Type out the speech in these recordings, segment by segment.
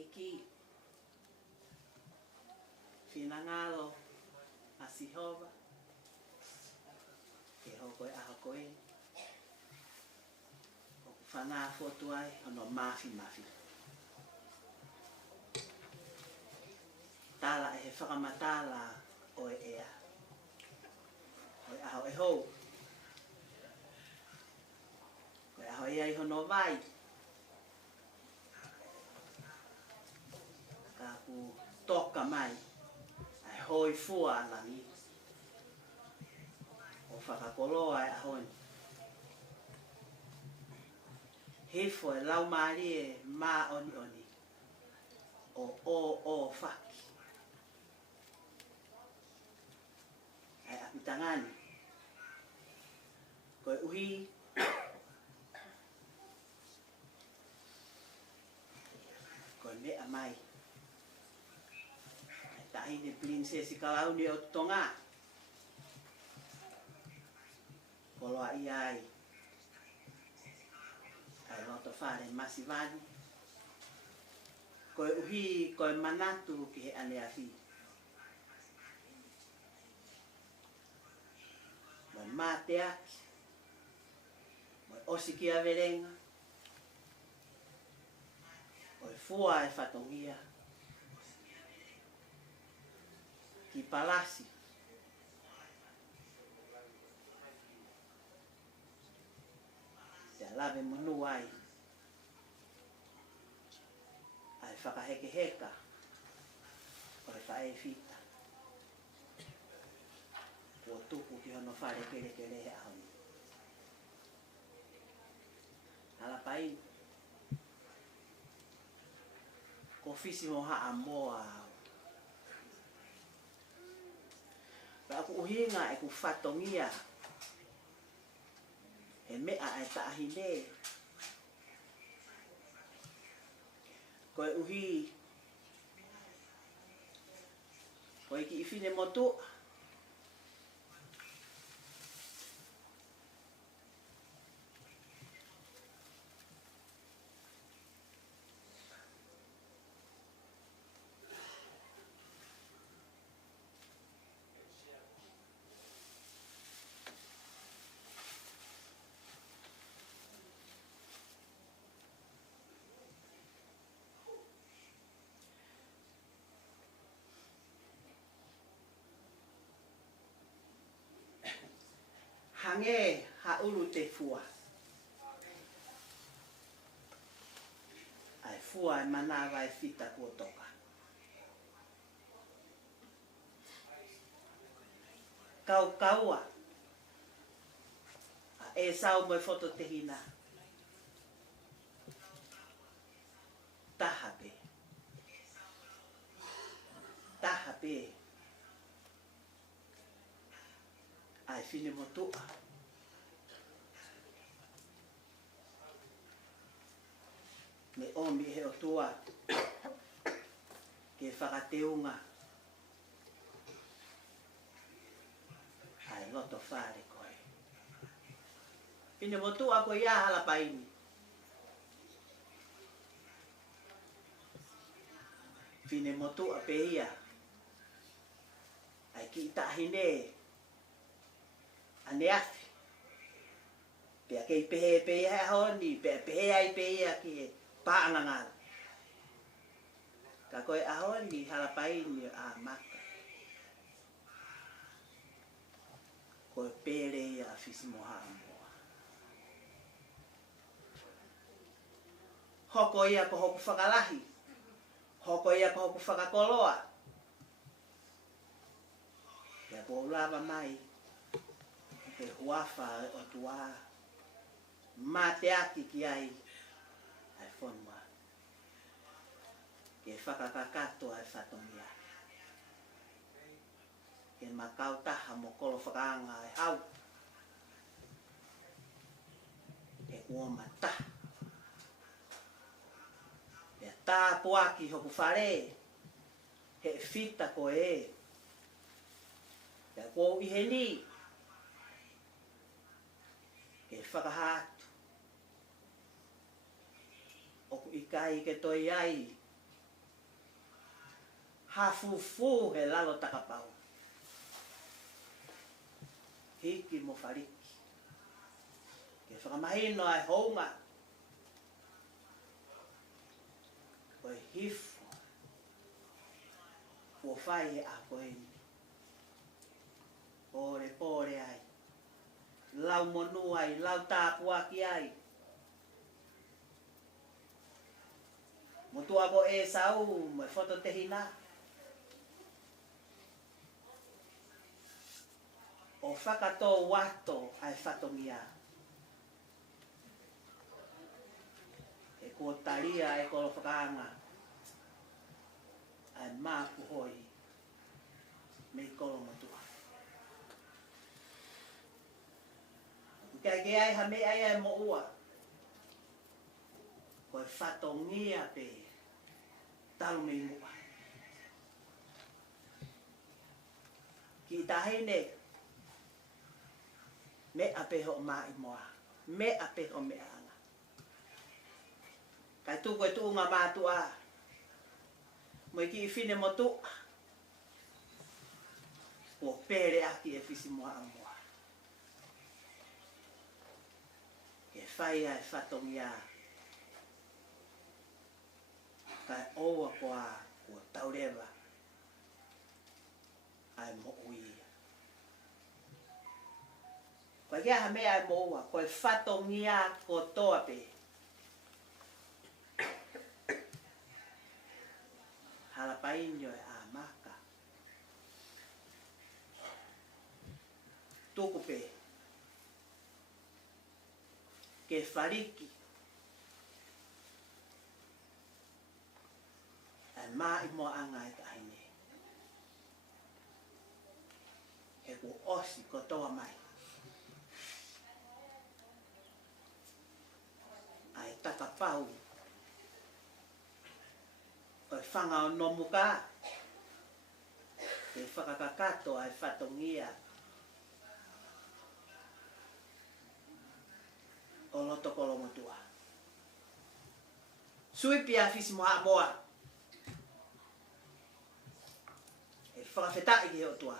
Iki Finangalo Asihova Ke hoko e aho koe O whanā fotu ai Ono mafi Tala e he whakamatala O e ea O e aho e hou O e aho ea I hono vai Ka ku toka mai Ai hoi fua alani O whakakoloa e ahoni Hefo e lau maari e mā oni O whaki Ai apitangani Koe uhi Koe mea mai Ai tahine prinsesi kalauni o tonga Koloa iai Ai loto whare masivani Koe uhi koe manatu ki he ane ahi Moi mate aki Moi osiki a verenga Oi fua e whatongia Ki palasi Te lave monu ai Ai whakaheke heka Oi whae fita O tuku ki hono whare kere he ahoni Halapai Ko fisi mo haa moa Ka aku uhinga e ku whatongia He mea e taahine Koe uhi Koe ki ifine motu Hange haulu te fua Ai fua e manawa e fita kua toka Kau kaua E sau mo e foto te hina Tahape Ai fine motua Me omi he o tua Ke whakateunga Ai loto whare koe Fine motua ko ia halapaini Fine motua pe ia Ai ki tahine Ane afi Pea kei pehe pehe honi Pea pehe ai pehe ki paangangal Ka koe ahoni halapaini a maka Koe pere ia fisi moha moa Hoko ia ko hoku whakalahi Hoko ia ko hoku whakakoloa Pea ko ulava mai Ke huafa o tua Mate aki ki ai Ai whonua Ke whakakakato ai whatongia Ke makau taha mo kolo whakaanga ai hau Ke uoma taha Ke tā puaki hoku whare He fita ko e Ke kou iheni Ke whakahatu Oku ikai ke toi ai hafufu he lalo takapau. Hiki mo fariki. Ke whakamahino ai hounga. Koe hifo. Ua whai he a koe ni. Pore ai. Lau monu ai, lau tāpuaki ai. Motua ko e sau, mo foto te hina. O whakato wato ai whatongia. E ko taria e ko whakaanga. Ai māpu hoi. Me kolo motua. Kai ke ai ha me ai ai mo ua. Koe whatongia pe. Talu me mua. Ki tahine. Me ape ho mai moa. Me ape ho me anga. Kai tu koe tu ngā mātua. Mo ki i whine mo tu. O pere aki e whisi moa a moa. E whai ai whatongia. Kai oua koa kua taurewa. Ai mo ui. Koe kia ha mea ai mo ua. Koe whatongia ko toa pe. Halapainyo e a maka. Tuku pe. Ke whariki. Ai mai mo anga e tahine. He ko osi ko toa mai. Ai takapau. Oi whanga o nomuka. Ke whakakakato ai whatongia. O loto kolo motua. Sui pia fisi moha moa. E whakawhetai ki o tua.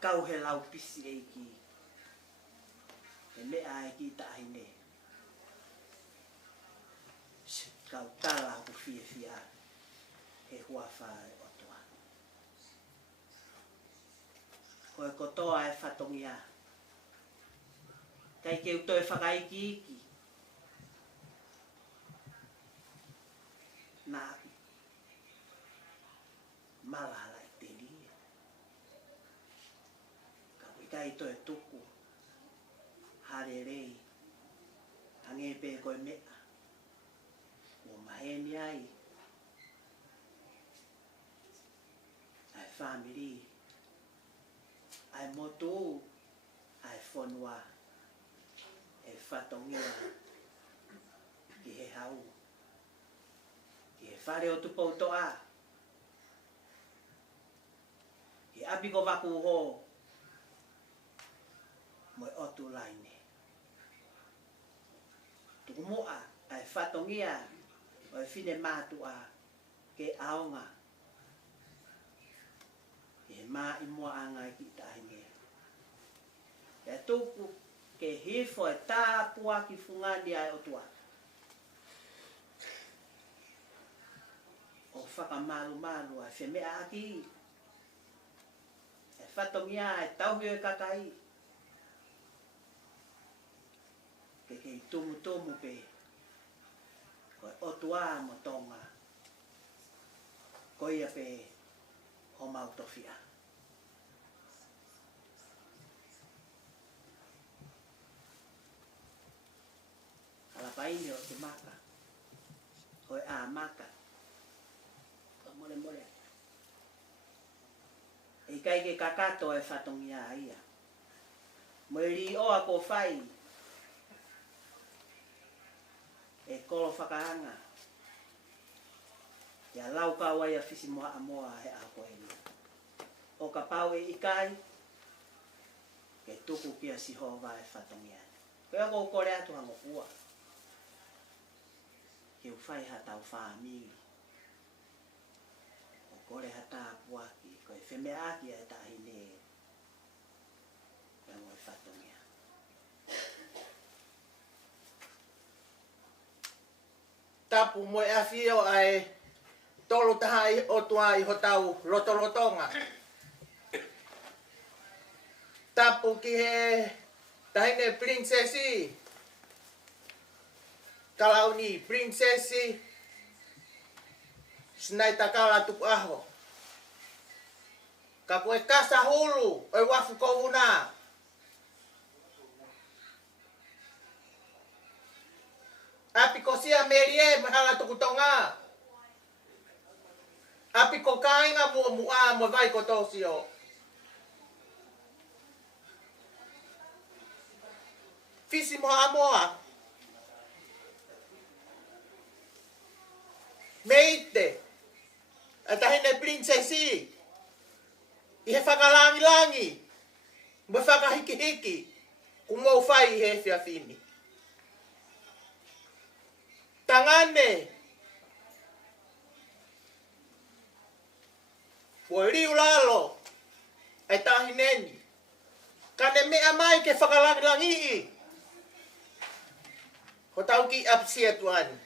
Kau he lau pisi e ki. E mea e ki tahine. Kau tala ku fia. He hua whae o tua. Koe kotoa e whatongia. Kai ke uto e whakaiki iki. Nā malahala i te lia. Ka kai to e tuku. Hare rei. Hange pe koe mea. O maheni ai. Ai family. Ai motu. Ai whanua. E whatongia ki he hau. Ki he whare o tupou toa. Ki apiko waku ho. Moi otu laine. Tuku moa ai whatongia o e whine mātua ke aonga. Ki he mā i mua anga i ki tahine. E tuku ke hifo e tāpua ki whungani ai o tua. O whakamaru ai whemea aki. E whatongia e tauhi o e kakai. Ke kei tumu pe. Koe o tua mo tonga. Koia pe o mautofia. Alapaini o te maka. Koe a maka. Mole. E kai ke kakato e whatongia ia. Moeri oa ko whai. E kolo whakaanga. Ia lau kawa ia whisi moa amoa he a koe ni. O ka pau e ikai. Ke tuku kia si hova e whatongia. Koe o kore atu hango ua. Ke u whai ha tau whaamiri. se me aki e tahi ne e mo whatongia. Tapu mo e awhio ai tolo taha o tua i ho tau lotolotonga. Tapu ki he tahine princesi. Kalauni princesi. Snai takala tuku aho. Ka koe kasa hulu o wafu kovuna. Api ko sia merie mahala tuku tonga. Api ko kainga mua mo vai ko tosio. Fisi moa moa. Meite. Atahine princesi. I he whakalangi-langi. Mo whakahiki-hiki. Kumou whai he whiawhini. Tangane. Ua riu lalo. Ai tahineni. Kane mea mai ke whakalangi-langi. Ho tau ki apsia tuani.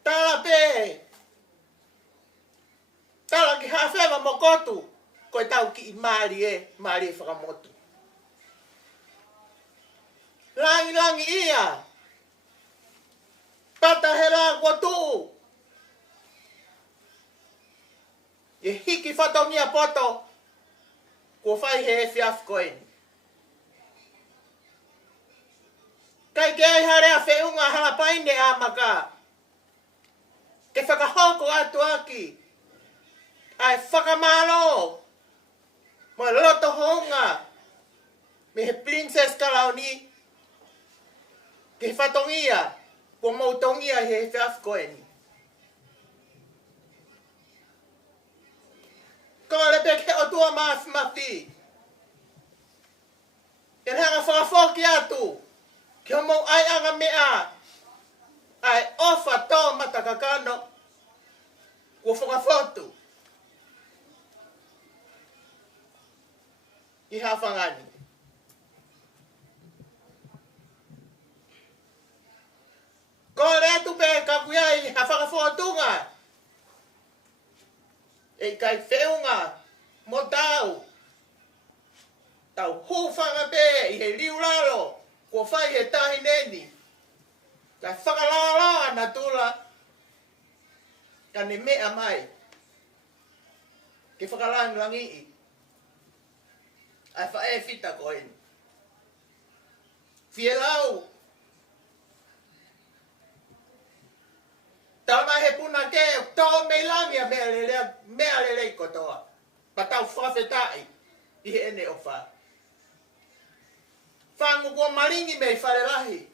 Tala pe. Tala ki hawhewa mokotu. Koe tau ki i maari e whakamotu. Langi ia. Pata he la kua tuu. E hiki whatongia poto. Kua whai he whiaf koeni. Kai ke ai harea whiunga halapaine a maka. Ke whakahoko atu aki. Ai whakamalo. Mo loto honga. Me he princess kalauni. Ke whatongia. Kua mautongia he whiaf koeni. Ko le peke o tua mafi. Ke hanga whakafoki atu. Ke o mau ai anga mea. Ai ofa tō matakakano. Kua whakafotu. I hawhangani. Ko le atu pe kakuiai ha whakafotunga. E kai whiunga. Mo tau. Tau hūwhanga pe i he liu lalo. Kua whai he tahi neni. Kai whakalala na tula. Ka ne mea mai. Ke whakalangi i. Ai whae whita koeni. Whielau. Tau mai he puna ke. Tau mei langi a mea lelei kotoa. Pa tau whawhetai. I he ene o wha. Whangu kua maringi mei wharelahi.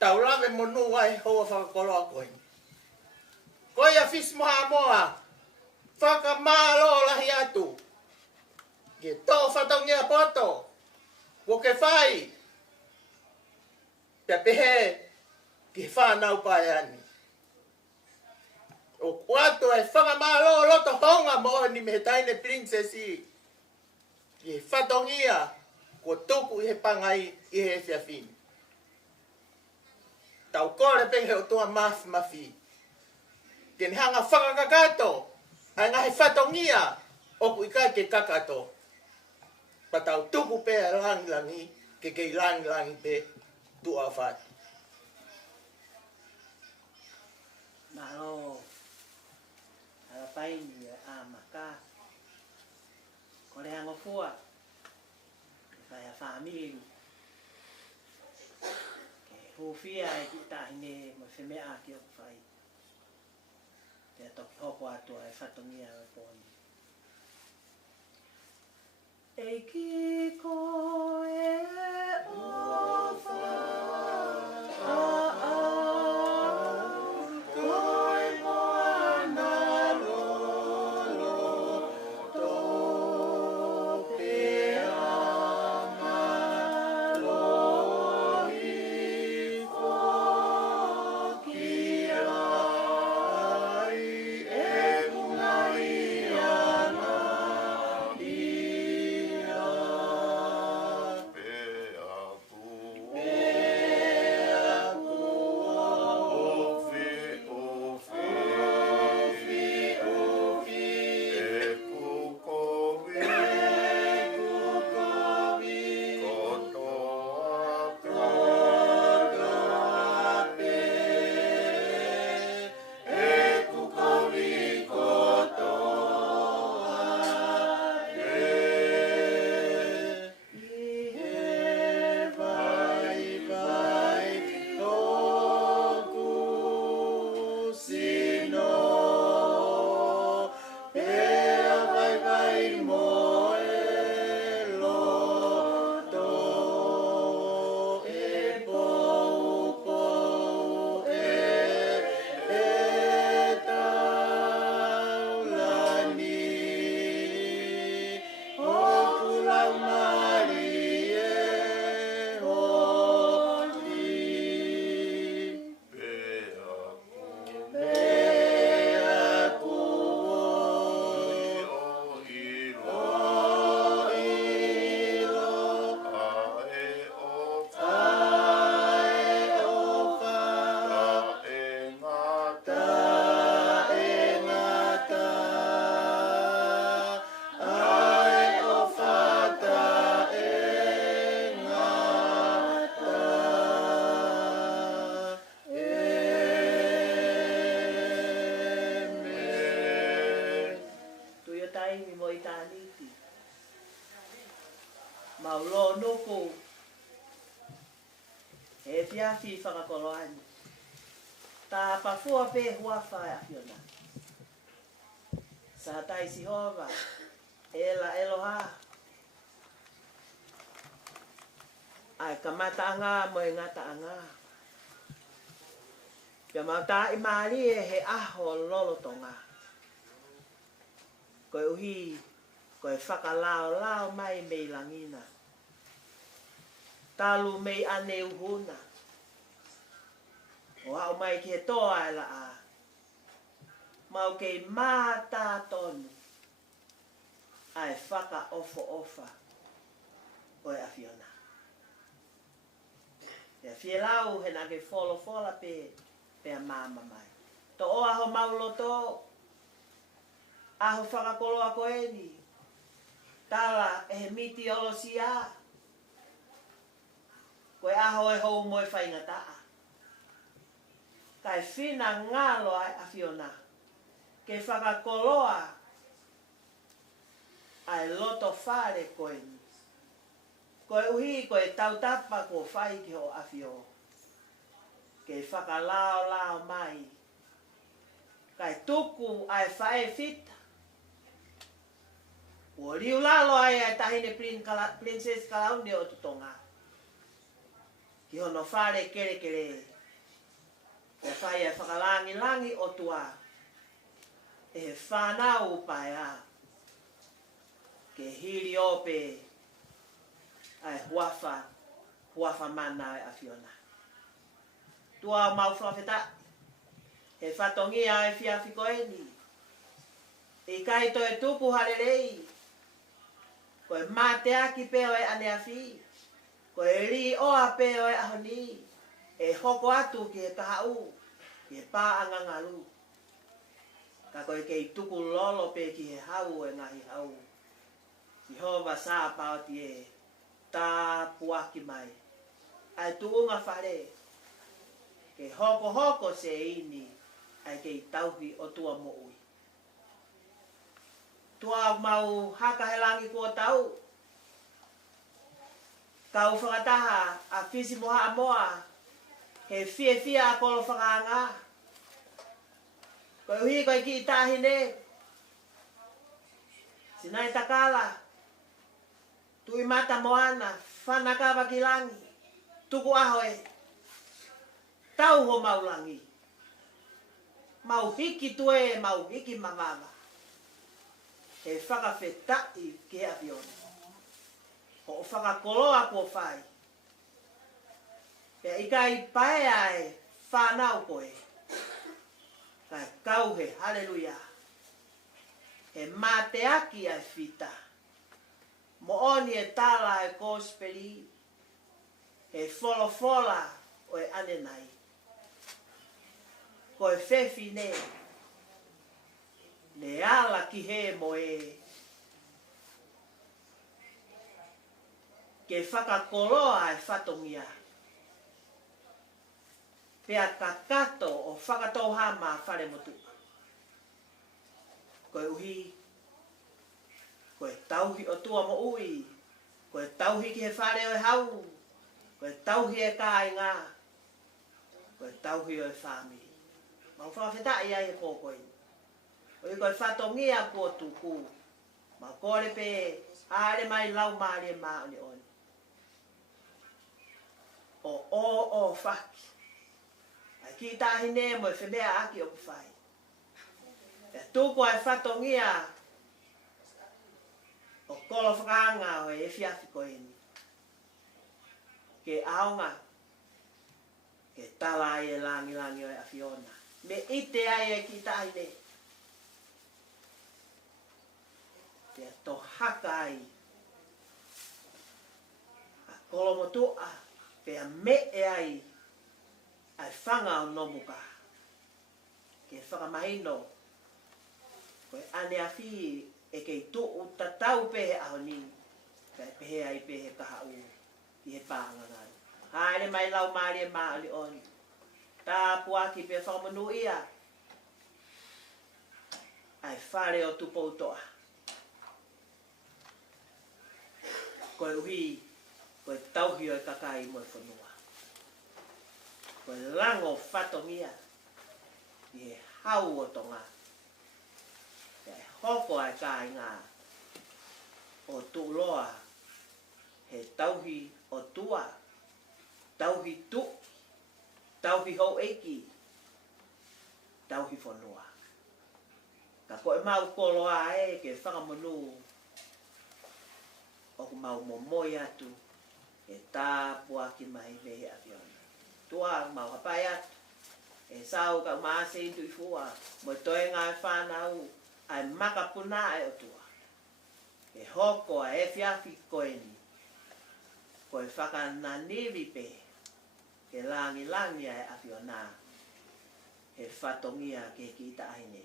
Tau lawe monu ai hoa whakakoloa koeni. Koia fis moha moa. Whakamalo lahi atu. Ke tō whatongia poto. Wo ke whai. Pea pehe. Ke whanau pai ani. O kuato e whakamalo loto honga mo ni me taine princesi. Ke whatongia. Ko tuku i he pangai i he whiawhini. Tau kore pehe o tua mafi. Ke ni hanga whakakakato. Ai ngahe whatongia. Oku i kai ke kakato. Pa tau tuku pe langi. Ke kei langi pe tua whati. Malo. Halapaini a maka. Kore hango fua. Kai a whamiri. Ke hufia e ki tahine mo whemea ki o whai. Te toki hoko atua e whatongia o poni. E ki ko e o Maulo nuku. E fiafi whakakoloani. Tā pafua pe huawhai a whiona. Sa taisi hova. Ela eloha. Ai kamata anga mo e ngata anga. Pia mauta i maali e he aho lolo tonga. Koe uhi, koe whakalao lao mai mei langina. Talu mei ane uhuna. O au mai ki he toa e la a. Mau kei mātā tonu. Ai whaka ofo ofa. Oe a whiona. E fie lau he nake folo fola pe a māma mai. To o aho mauloto. Aho whakakoloa koeni. Tala e miti olo sia. Koe aho e hou moe whaingataa. Kai whina ngalo ai a whiona. Ke whakakoloa ai loto whare koeni. Koe uhi koe tautapa ko whai ki ho a whio. Ke whakalao lao mai. Kai tuku ai whae fita. O liu lalo ai ai tahine Princess Kalauni o tutonga. Ki hono whare kere kere. Ko whai ai whakalangi langi o tua. E he whanau pai a. Ke hiri ope. Ai huafa mana ai a whiona. Tua mau whawheta. He whatongi ai whiawhi koeni. I kai to e tupu harerei. Koe mate aki peo e ane a whi. Koe ri oa peo e ahoni. E hoko atu ki he kahau. Ki he pā angangalu. Ka koe kei tuku lolo pe ki he hau e ngahi hau. Jehova sā pauti e tā puaki mai. Ai tuunga whare. Ke hoko hoko se ini. Ai kei tauhi o tua mo ui. Tua mau haka he langi kua tau. Kau whakataha a whisi moha a moa. He fie a kolo whakaanga. Koe uhi koe ki i tāhine. Sinai takala. Tui mata moana. Whanakawa ki langi. Tuku aho e. Tau ho mau langi. Mau hiki tue, mau hiki mamawa. He whakawhetai ki hea whiona. Ho whakakoloa ko whai. Pea i kai pae ai whanau koe. Kai kauhe, haleluia. He mate aki ai whita. Mo oni e tala e gospeli. He fola o e anenai. Ko e whewhi ne. Ne ala ki he mo e. Ke whakakoloa e whatongia. Pea kakato o whakatohama whare motu. Koe uhi. Koe tauhi o tua mo ui. Koe tauhi ki he whare o e hau. Koe tauhi e kai ngā. Koe tauhi o e whāmi. Mau whawhetai ai e kōkoi. Oi koe whatongia kua tuku. Ma kore pe aare mai lau maari e maoni oni. O whaki. Ai ki tāhine mo e whemea aki o kuwhai. E tuku ai whatongia o kolo whakaanga o e whiawhi koeni. Ke aonga. Ke tala ai e langi o e a whiona. Me ite ai e ki tāhine. Pea to haka ai. A kolomo tua. Pea me e ai. Ai whanga o nomuka. Ke whakamahino. Koe ane a whi e kei tuu tatau pehe aho ni. Pea pehe ai pehe kaha u. I he pāanga ngāri. Haere mai lau maari e maali oni. Tā puaki pe whakamanu ia. Ai whare o tupo utoa. Koe uhi Koe tauhi o kakai mo whanua. Koe lango whatongia. I he hau o tonga. E hoko ai kai ngā. O tuloa. He tauhi o tua. Tauhi tu. Tauhi hou eiki. Tauhi whanua. Ka koe mau koloa e ke whakamonu. O mau momoi atu. E tāpua ki mai mehe aviona. Tua mau hapai atu. E sau ka maase intu i fua. Mo toe ngai whanau. Ai maka puna e o tua. E hoko a e fiafi koe ni. Koe whakananiwi pe. Ke langi langi e aviona. He whatongia ke ki tahine.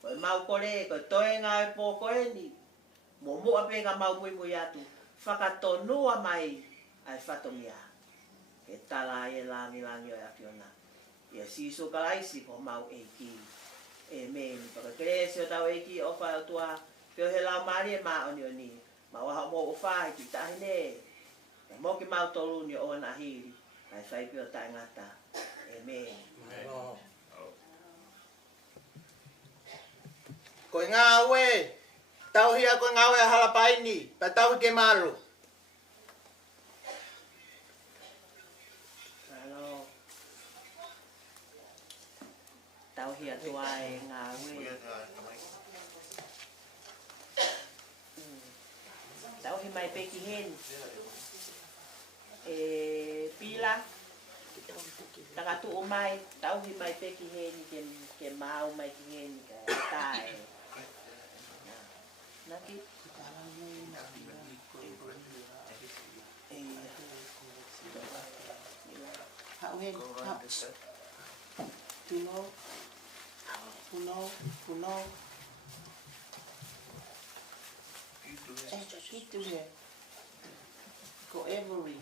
Koe mau kore, koe toe ngai pō koe ni. Mo mua pe ka mau mui mui atu. Whakatonua mai ai whatongia. Ke tala e langi langi o e aviona. Ia siso kalaisi ko mau eiki. E meni, paka kresi o tau eiki o whai o tua. Pio he lau maari e maa oni oni. Ma waha mo o whai ki tahine. E mo ki mau tolu ni o na hiri. Ai whai pio tai ngata. E meni. Koe ngā ue, tauhia koe ngā ue a halapaini, pa tauhi ke malu. Alo. Tauhia tua e ngā ue. Tauhi mai peki hen. E pila. Takatu o mai, tauhi mai peki hen, ke mau mai ki hen, ke tae. Naki? Hau hen, puno. Itu he. Ko Every.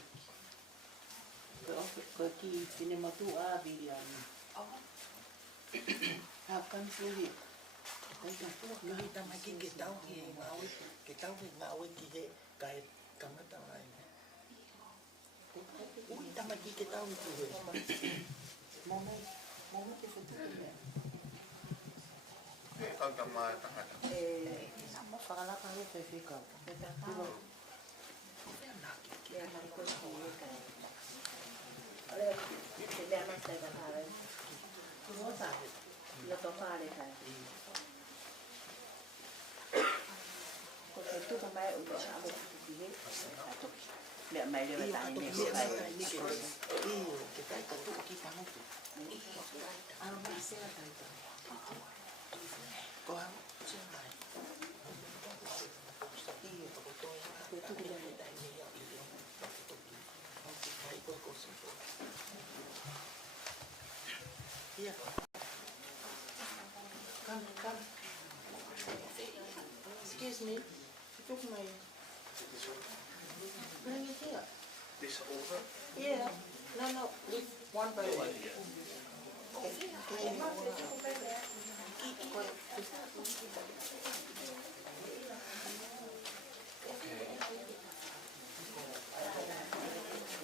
Ko ki tine matu a viriani. Hakan suhi. Ngai tamai ki ke tau ki ngawe, ke tau ki ngawe ki he kai kamata lai. Ui tamai ki ke tau ki he. Momo te futu me. Kau tamai takata. Mo whakala ka he whiwhika. Lea mai koe ki e kai. Lea, te lea mai tai ka tāre. Kumo sa, ia tō whare kai. Ko te tuka mai o te amo ki he. Lea mai lewa tai ne se vai. Ke kai ka tu ki pamotu. Ano mai sea taita. Ko ha se mai. Ko tu kira me tai. Here. Come. Excuse me. You took my... Bring it here. This over? Yeah. No. Leave one by one.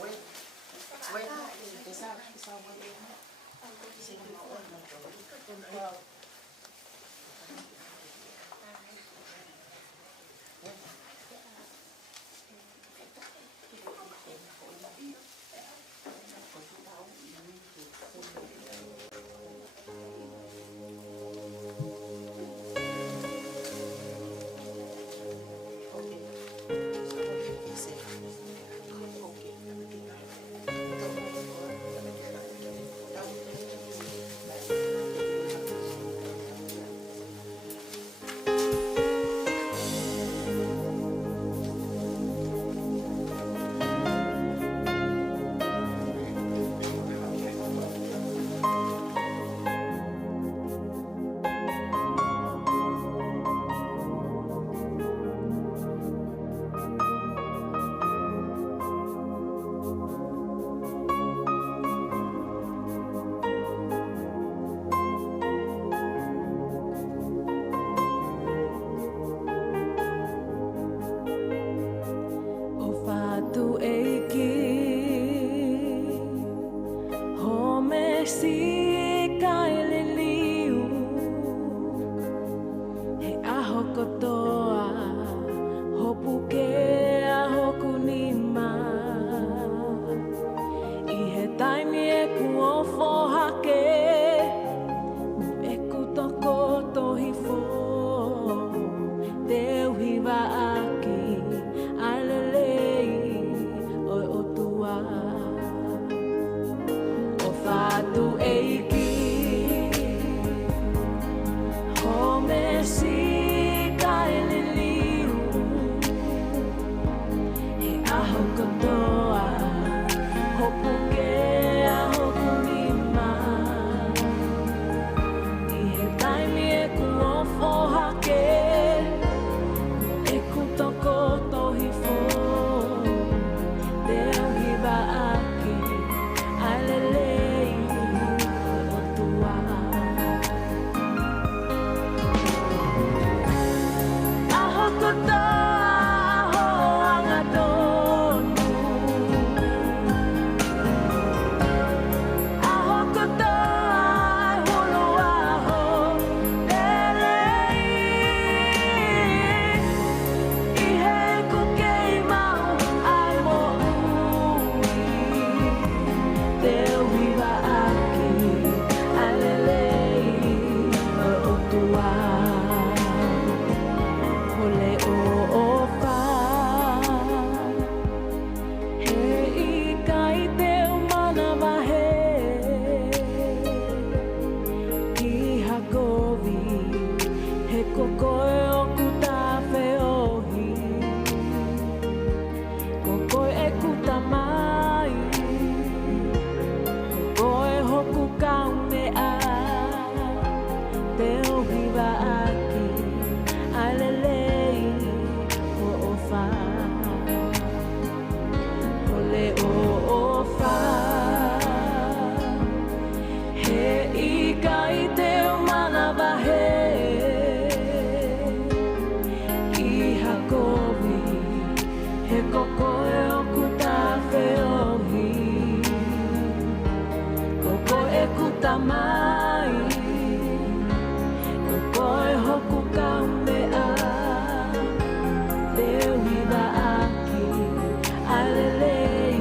Wait. Is that what you want? Well, si kaile liu he aho kotoa hopu ke aho kunima I he taimi e ku ofo hake e ku toko tohi fo te uhiwa aki alelei oi o tua o fatu eiki ho me si kaile liu he aho kotoa hopu ke aho kunima I he taimi e ku ofo hake e ku toko tohi fo te uhiwa aki alelei o tua aho kotoa aho angatonu aho kotoa hulu aho elei I he kukei mau ai mo ui te uhiwa aki alelei o tua Hole o ofa he ika I te umana wahe Ki hakowi he kokoe o kuta whiohi Kokoe e kuta mai Kokoe hoku kaunea Te uhiwa aki alelei o ofa Hole o ofa he ika I te umana wahe Ki hakowi he kokoe o kuta whiohi Kokoe e kuta mai Kokoe hoku kaunea Te uhiwa aki alelei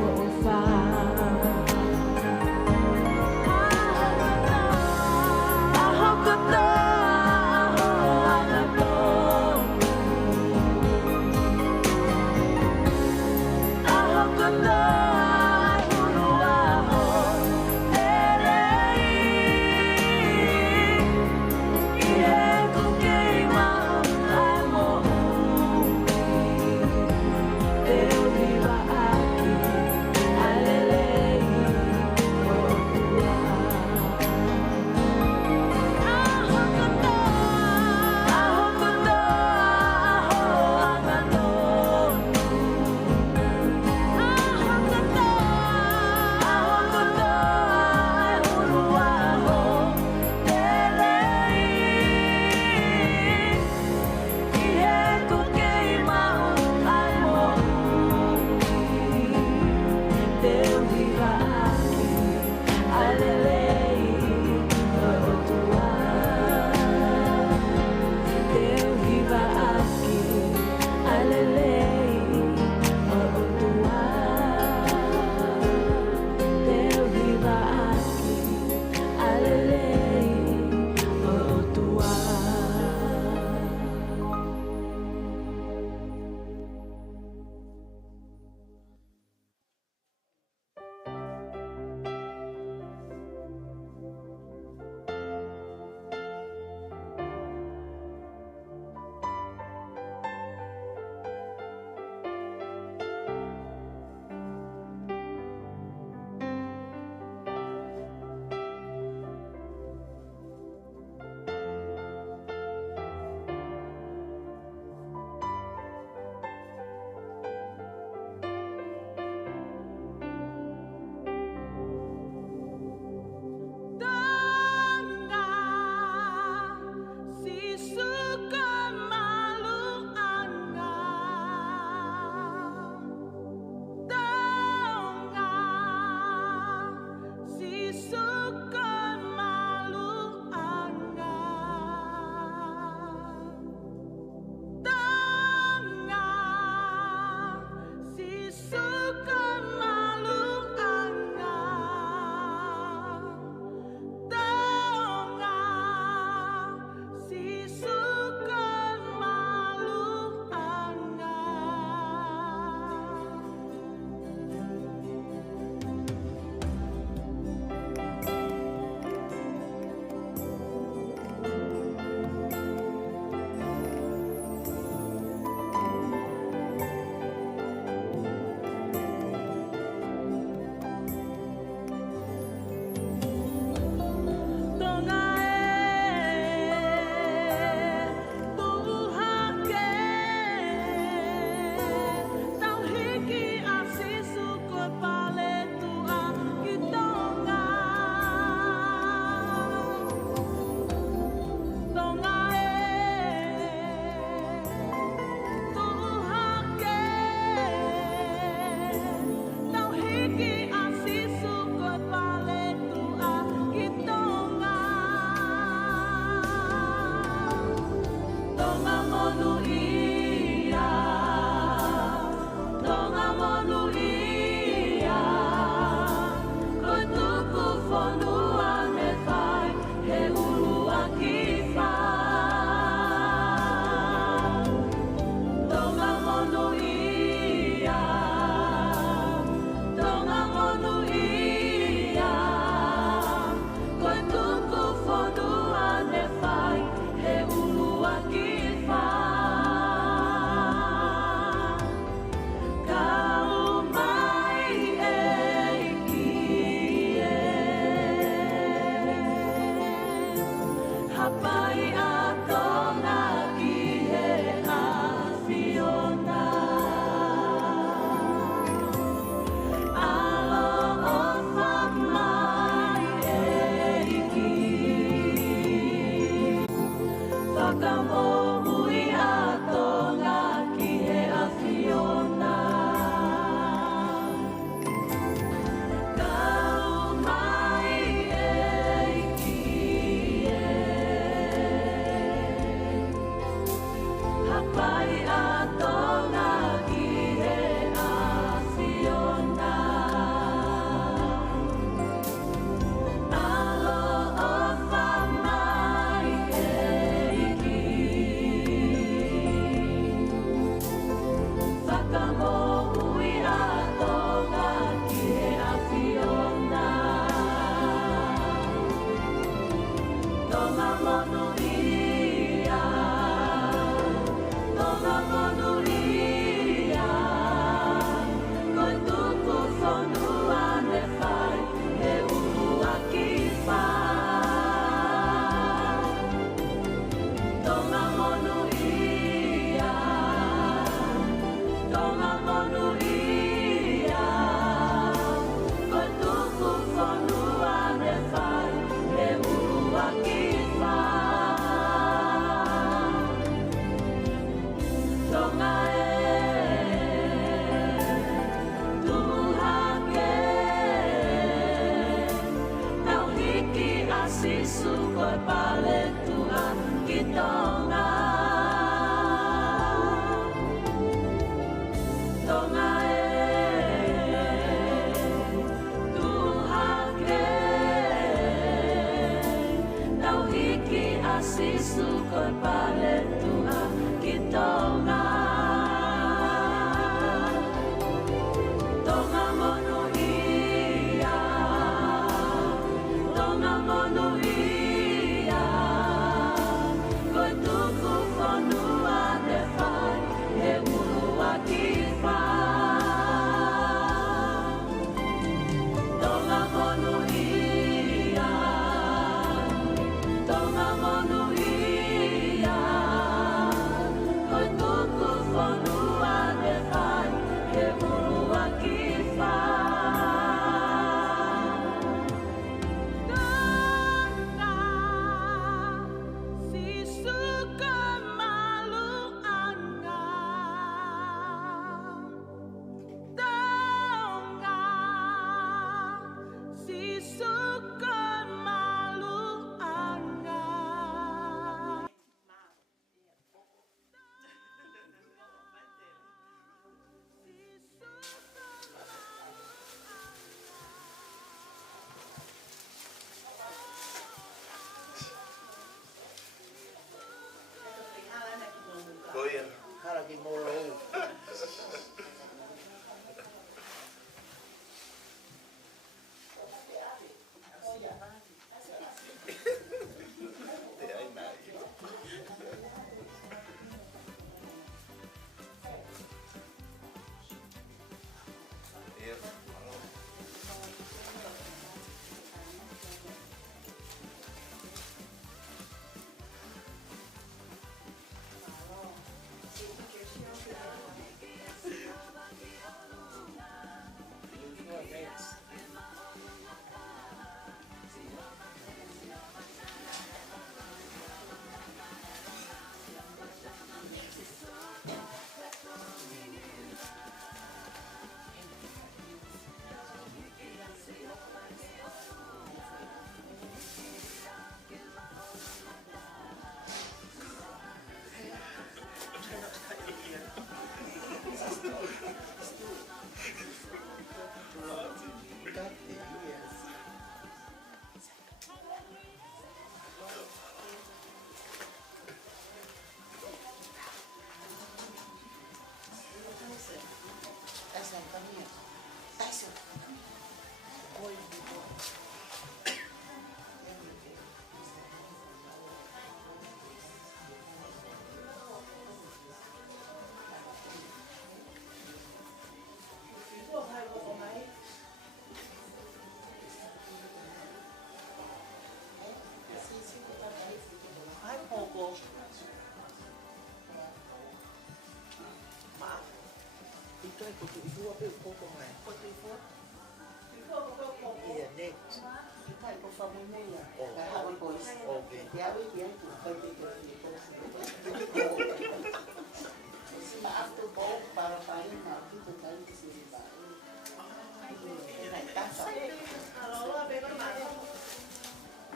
o ofa Aho kotoa aho angatonu Aho kotoa hulu aho elei Tonga monuia toi ko tu ifua pe ko ko mai. Ko tu fo. Ia next. Kai ko fa mo nei ya. Oh. Ka ha boys. Okay. Ya we ya tu kai te ko ni ko. Ma after ball para paling na tu tu kai te si ba. Nai ta sa.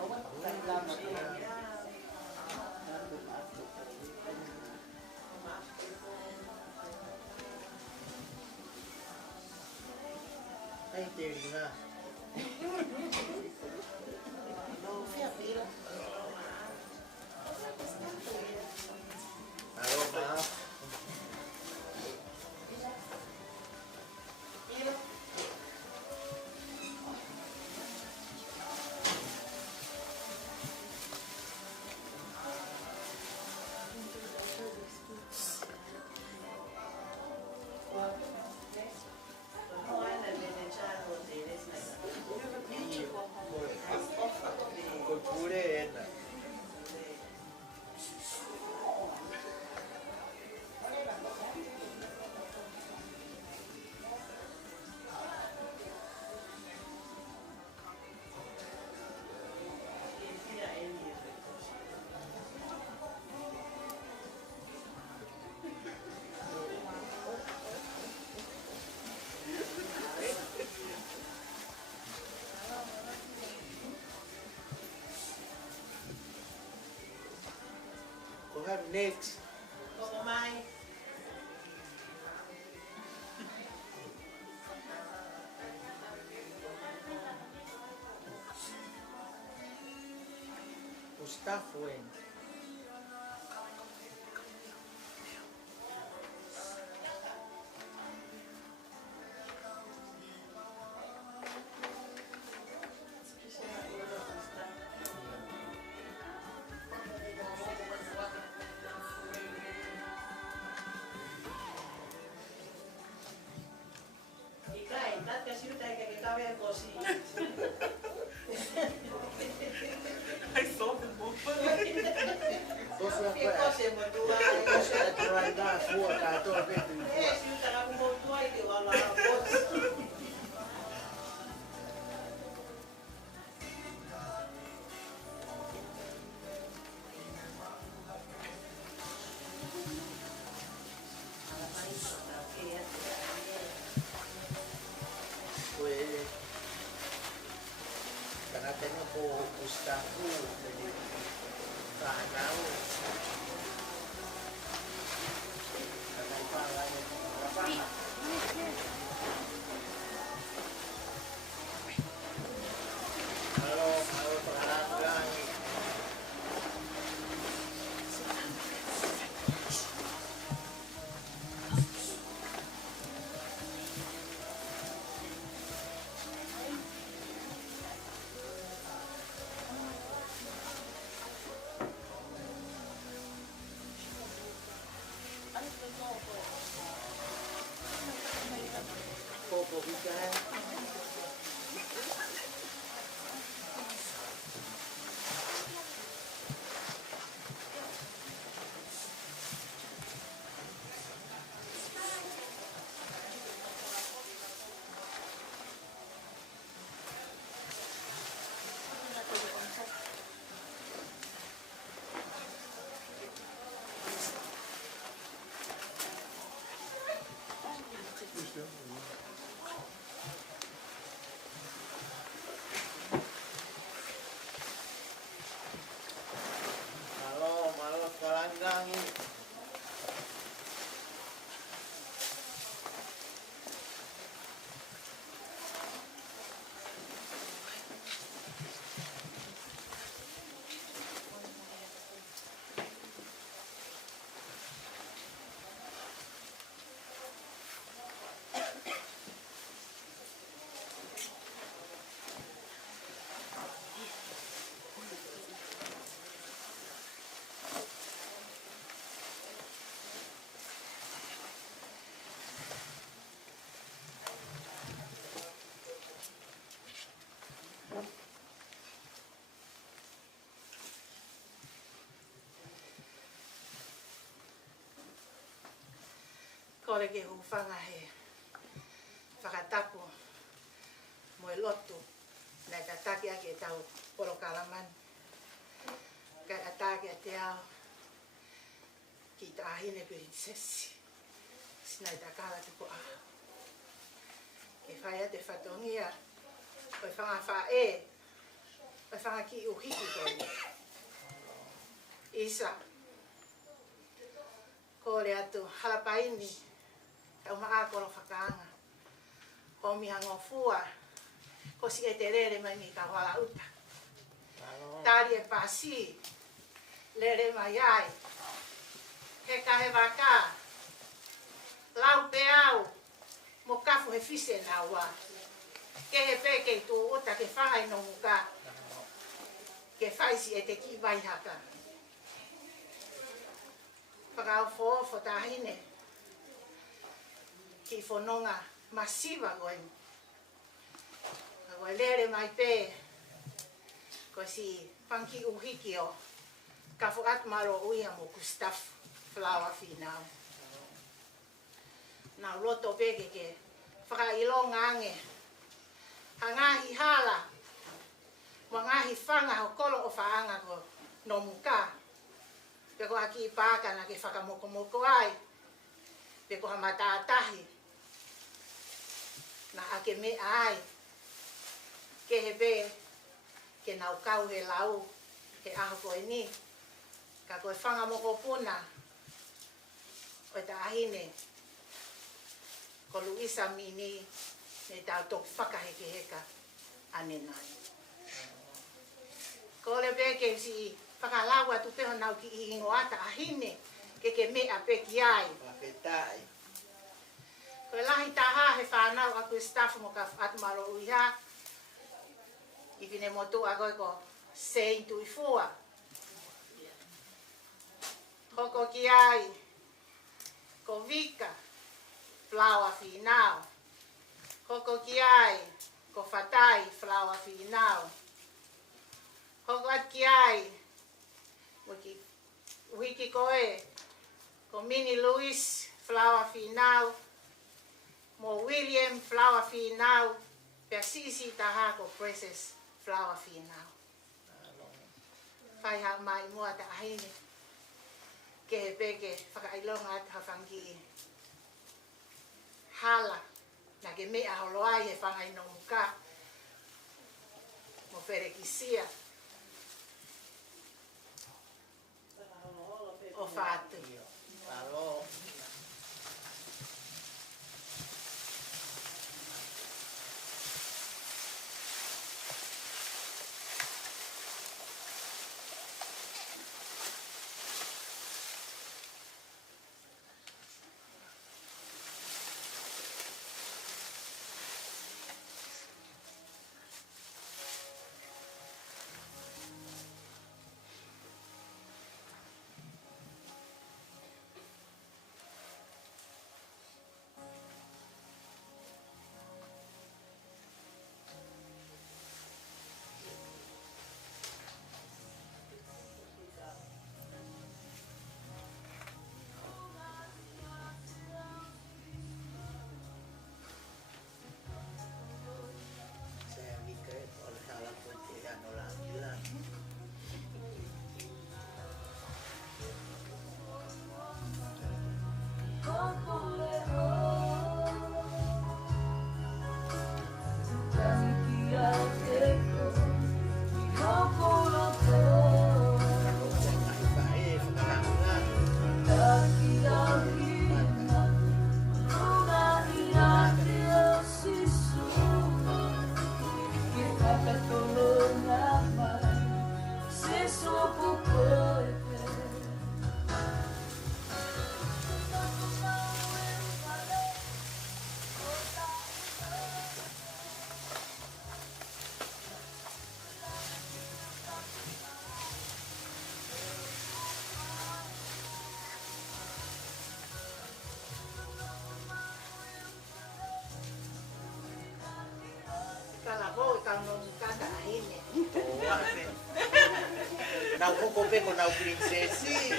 Awan kan lama tu. Ai te ringa. No fia pila. Alo ma. Pila. Ko pure ena. Ko have next. Gustavo en. Cosa Che cose mo tu hai? cosa try da fuori da to pe tu. Si usa la mo tu hai che va la voce. Pues karena tengo ko Gustavo jadi kanau. Karena pala apa? Halo, halo pengarang. Poco bicara. Malo palanggang ini. Ko le ke hu whanga he. whakatapu mo e lotu nei ka take ake e tau poro kalamani. Kai atake a te ao ki ta ahine prinsesi. Sinai ta kala tuko a. E whai a te whatongia o e whanga wha e o e whanga ki uhiki koi. Isa ko le atu halapaini tau maa kolo whakaanga. Ko miha ngofua ko si e te rere mai mi ka wala uta. Tari e pasi lere mai ai. He ka he waka lau pe au mo kafu he fise na wa. Ke he peke tu uta ke whangai no muka. Ke whaisi e te ki vai haka. Whakao fo tahine ki whanonga masiva koe. Koe lere mai pe ko si panki uhiki o kafu atmaro uia mo Gustaf Flower Finau. Na loto peke ke whakailonga ange ha ngahi hala mo ngahi whanga ho kolo o whaanga ko no muka. Peko aki pāka na ke whakamoko ai. Peko ha matātahi. Na ake me ai. Ke he pe, ke nau kau he lau, he aho koe ni. Ka koe whangamoko puna. O ta ahine. Ko Luisa Mini, ne tau tok whakaheke heka ane nai. Ko le pe ke si whakalaua tu peho nau ki ingo ata ahine ke mea pe ki ai. Whapetai. Koe lahi taha he whanau a koe staff mo ka atmaro uiha. I vine motu a koe ko sein tui fua. Hoko ki ai. Ko Vika. Flower Finau. Hoko ki ai. Ko Fatai. Flower Finau. Hoko at ki ai. Wiki koe, ko Mini Louis Flower Finau, mo William Flower Finau, pe Sisi taha ko Princess Flower Finau. Whai ha mai mua ta ahine, ke he peke whakailonga at hawhangi hala, na ke mea holoai he whangai no muka, mo Ferekisia. O fatu. Alo. Nau koko peko nau prinsesi.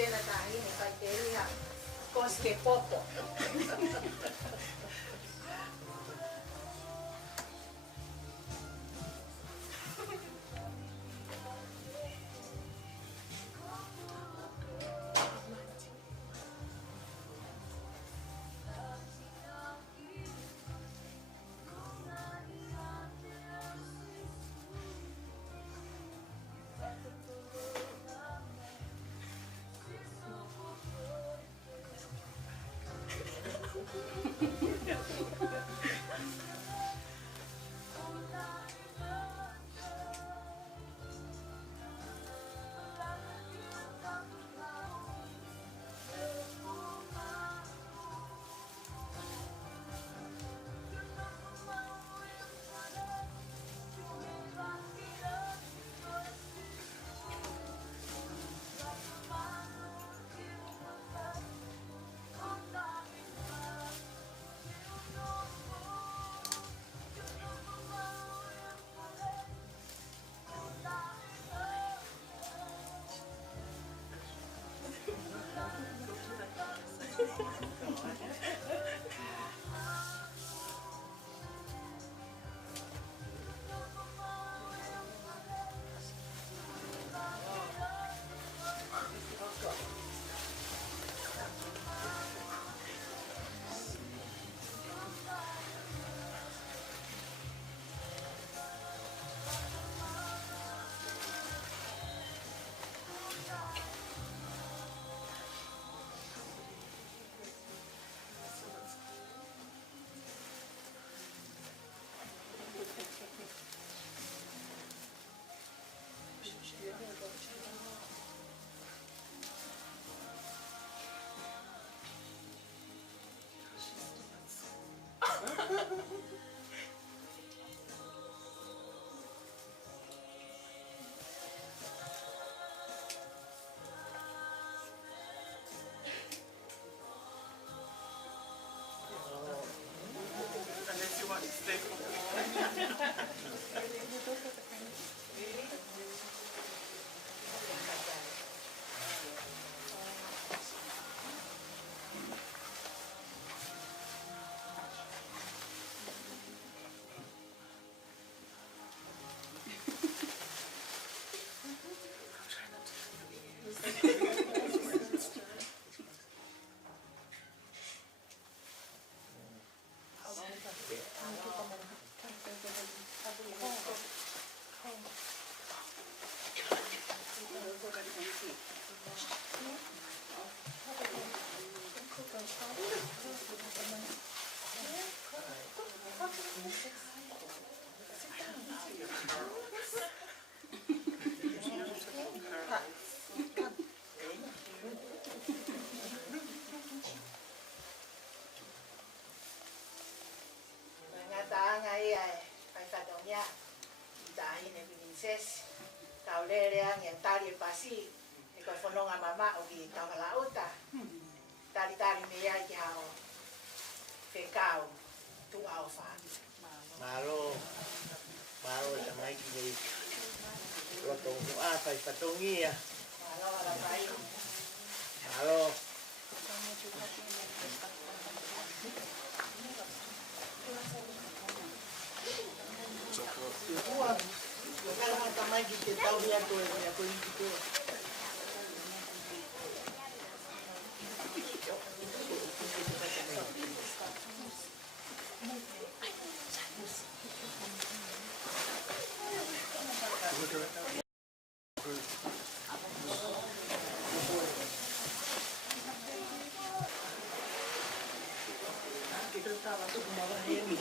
sena tahine kai te ria koske popo. Ngai ai kai katonia dai ne princess tau lere ang yang tali pasi e ko fononga mama o ki tau la uta tali tali me ai ki hao pecao tu ao fa Malo tamai ki nei roto a fai patongia malo ala pai malo Kalau tamai ki tau dia tu ya ko itu Kita tahu tu kemarin ini.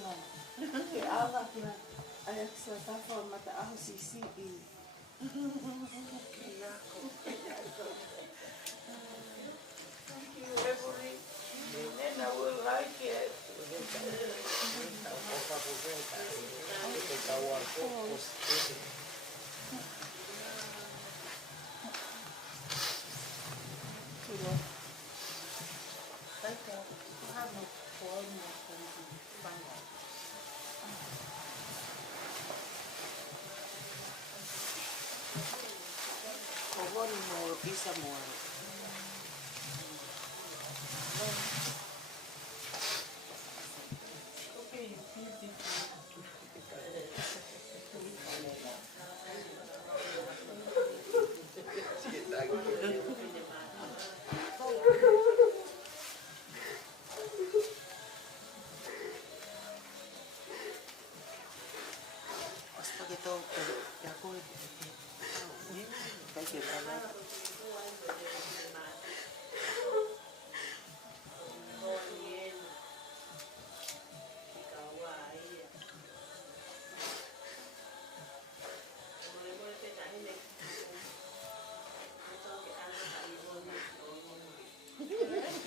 nga. E awa kina ai sa tafa mata aho sisi I. Thank you, Everly. And I will like it. Kogoni mo isa mo.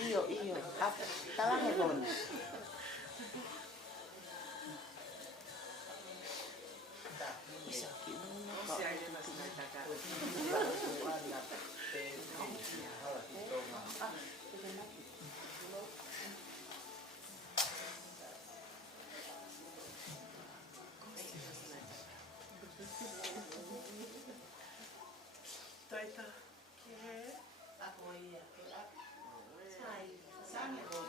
Iyo. Talang ebon. Isa Taita. Ako iya. Sai. Saan ako?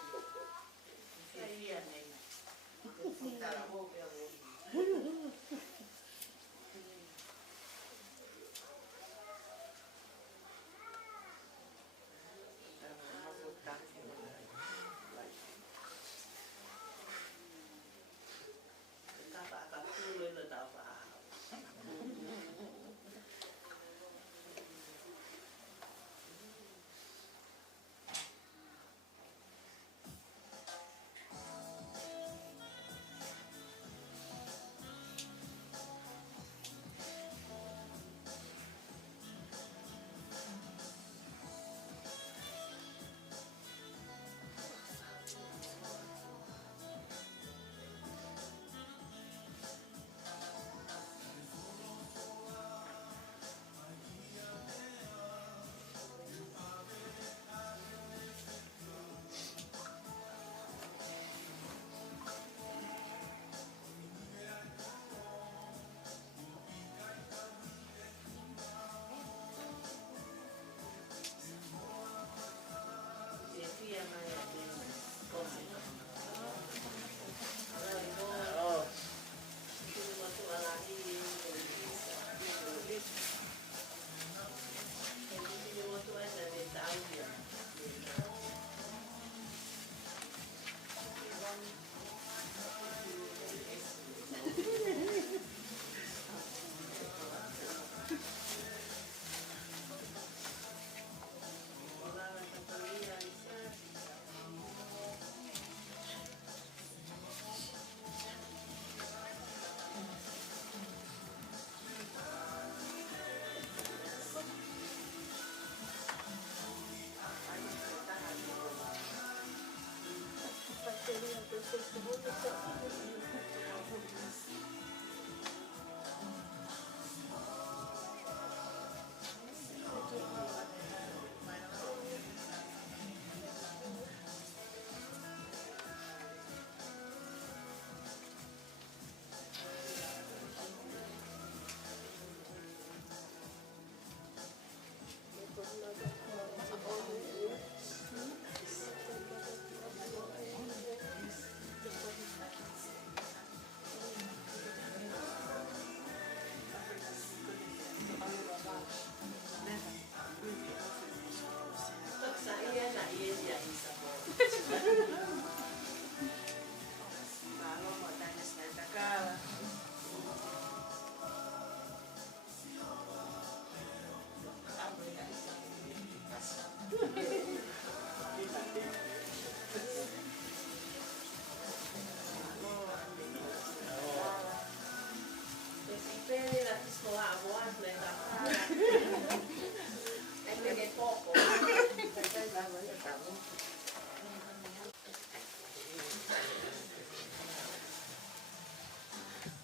ke poko.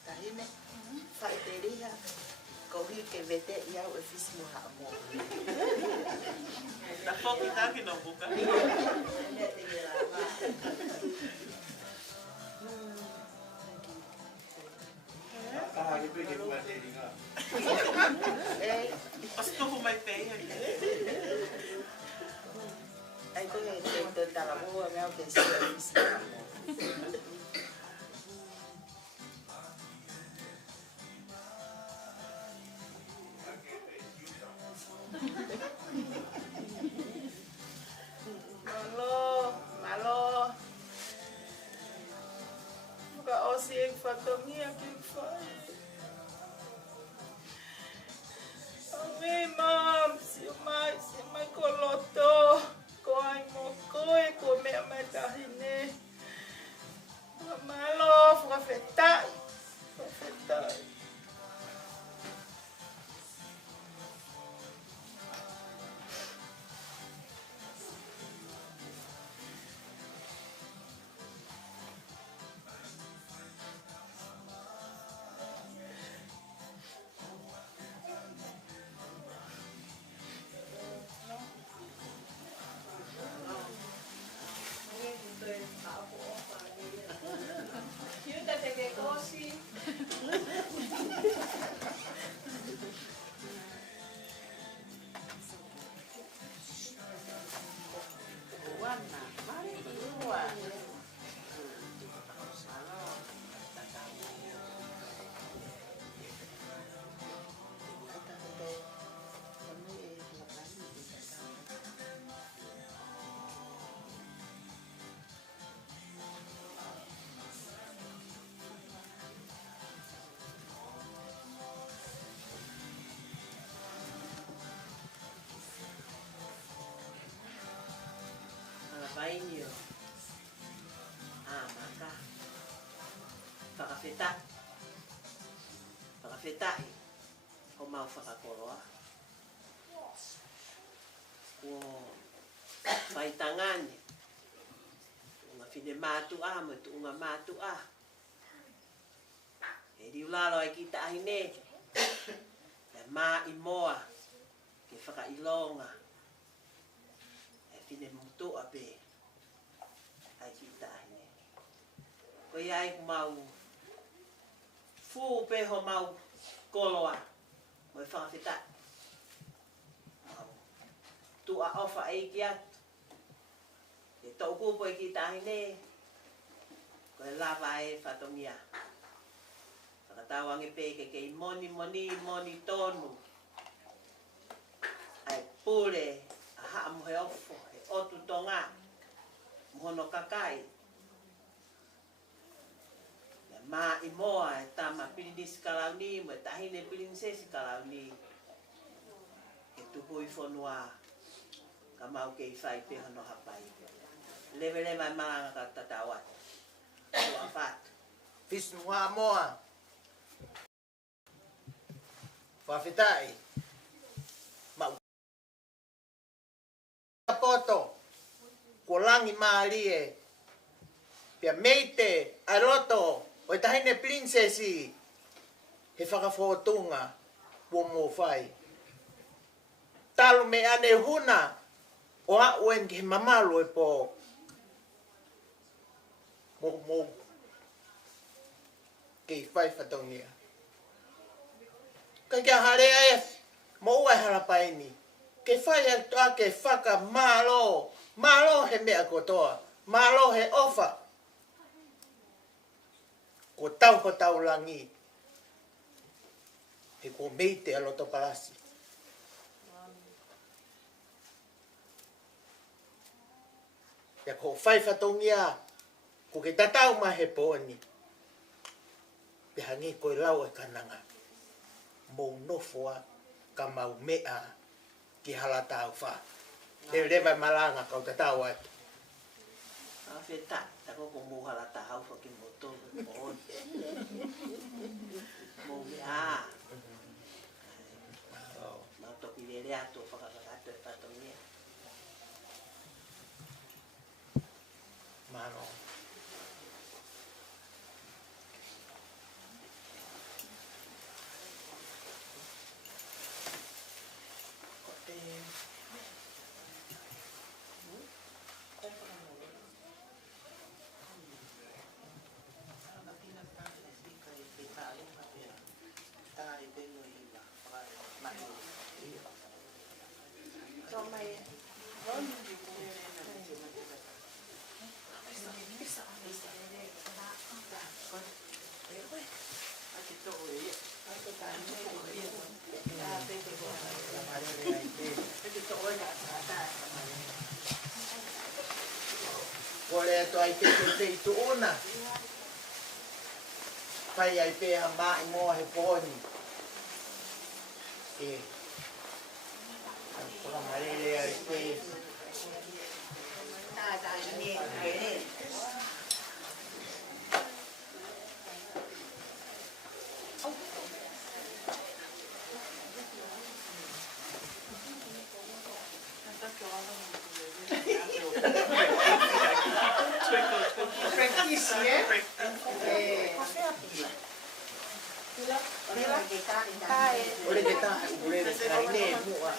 Tahine, whaeteria, kohi ke vete iau e fisi mo hamo. Na foki taki no buka. Asto humay peya. Ai ko e te talaboa mea ke si e fisi mo hamo. Malo. Muka osi yang fatongi aku fai. Mam, si mai koloto. Ko ai mo koe ko mea mai tahine. Malo, fafetai. Kita te kosi. Wana, mari iua. Painyo. Maka. Whakawhetai. Ho mau whakakoroa. Whai tangani. Unga whine mātua mo tu unga mātua. E riulalo ai ki tahine. E mā I moa. Ke whakailonga. E whine mutua pe. Ai ki tahine. Koe ai mau fu pe ho mau koloa. Moi whakawheta. Tu a ofa e ki atu. E tau kupo e ki tahine. Koe lava e whatongia. Whakatawange pe ke kei moni tonu. Ai pule a haa muhe ofo. E otu tonga. Mohono kakai. Ma I moa e tama pirinisi kalauni, mo e tahine pirinisesi kalauni. E tupu I whanua ka mau ke I whai peha no hapai. Lewe mai maranga ka tatawat. Tua whatu. Fisnua moa. Whawhetai. Mau. Poto. Ko langi maalie. Pia meite aroto. O tahine princesi. He whakawhotunga. Wo mo whai. Talo me ane huna. O hauen ki he mamalo e po. Mo. Kei whai whatongia. Ka kia hare e. Mo ua harapaini. Ke whai a ke whaka malo. Malo he mea kotoa. Malo he ofa. Ko tau langi. He ko meite aloto palasi. Ya ko whai whatongia. Ko ke tatau mahe pōni. Pe hangi koe lau e kananga. Mou nofoa ka mau mea ki halatau wha. Te rewa malanga kau tatau atu. Whawheta. Tako ko muhala tahau whaki moto. Mo mea. Mau toki rere atu whakakakato e pato Malo. Kore to ai te tu una. Pai ai pe a mai mo he poni. E. Kora mai le ai pe. Ta ni ni. Ore que tá, ore que tá ne mua.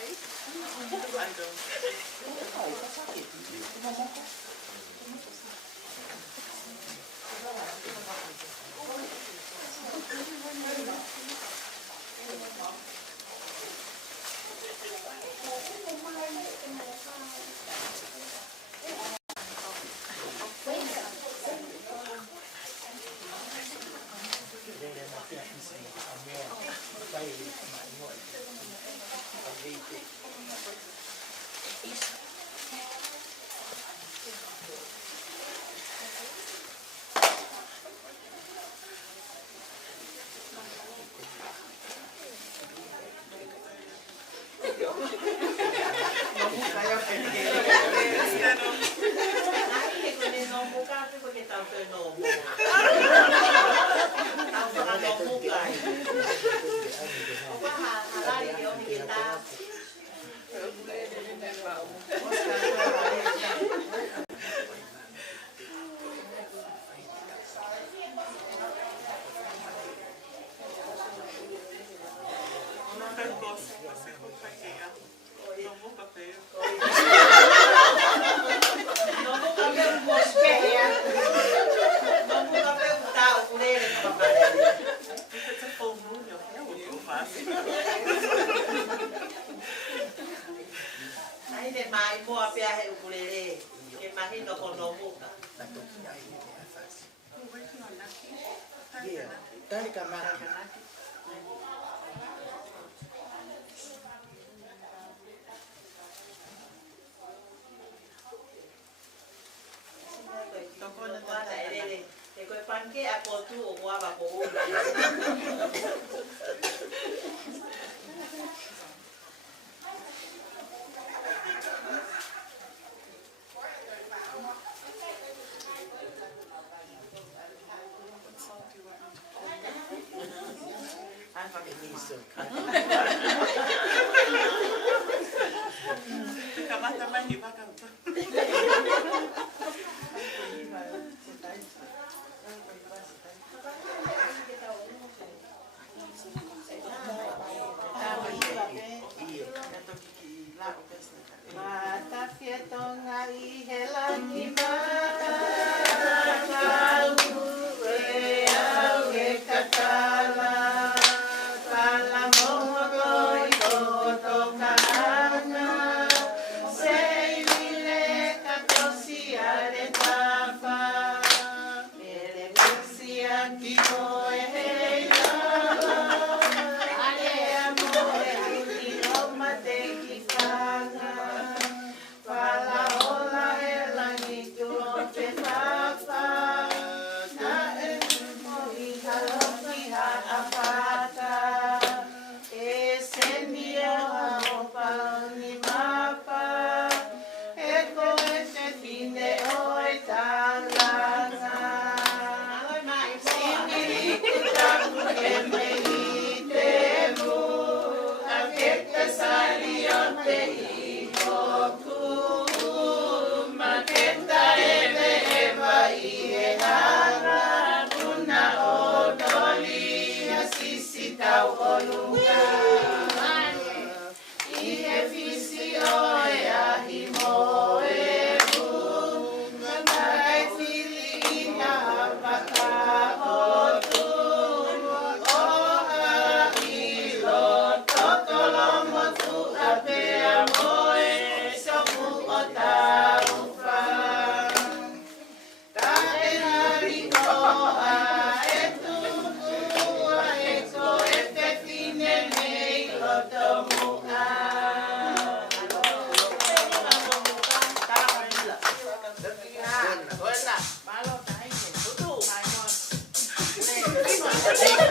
Marie.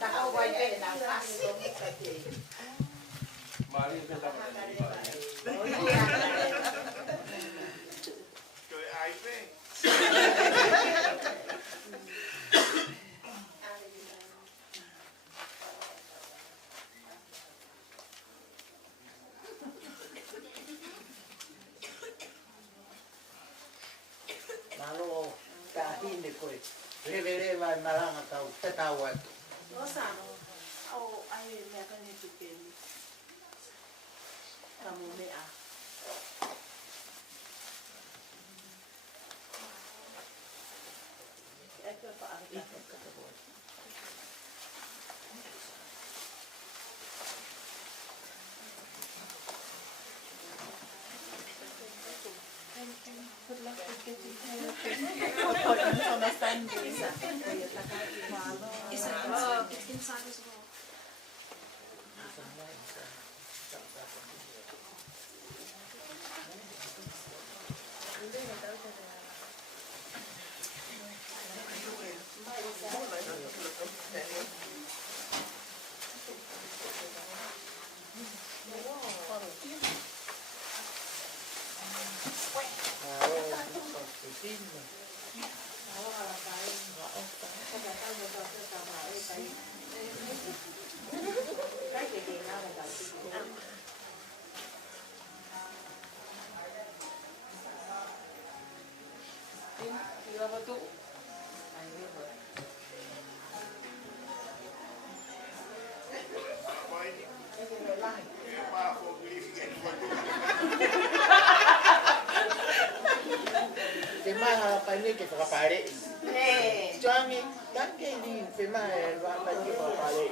Taka wai pe na pasi. Mari pe ta ma ni ba. Koi ai pe. Malo ka hine koe. Revere vai maranga tau te tau atu. Rosano, au ai mea kani tukeni. Kamu mea. Eka pa arita. Good luck with getting here. On a Sunday. It's inside as well. Te mai harapai ni ke whakapare. Ne. Joangi, tanke ni te mai harapai ke whakapare.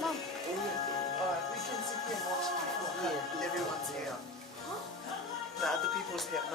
Mom. We can sit here and watch people. Everyone's here. The other people's here.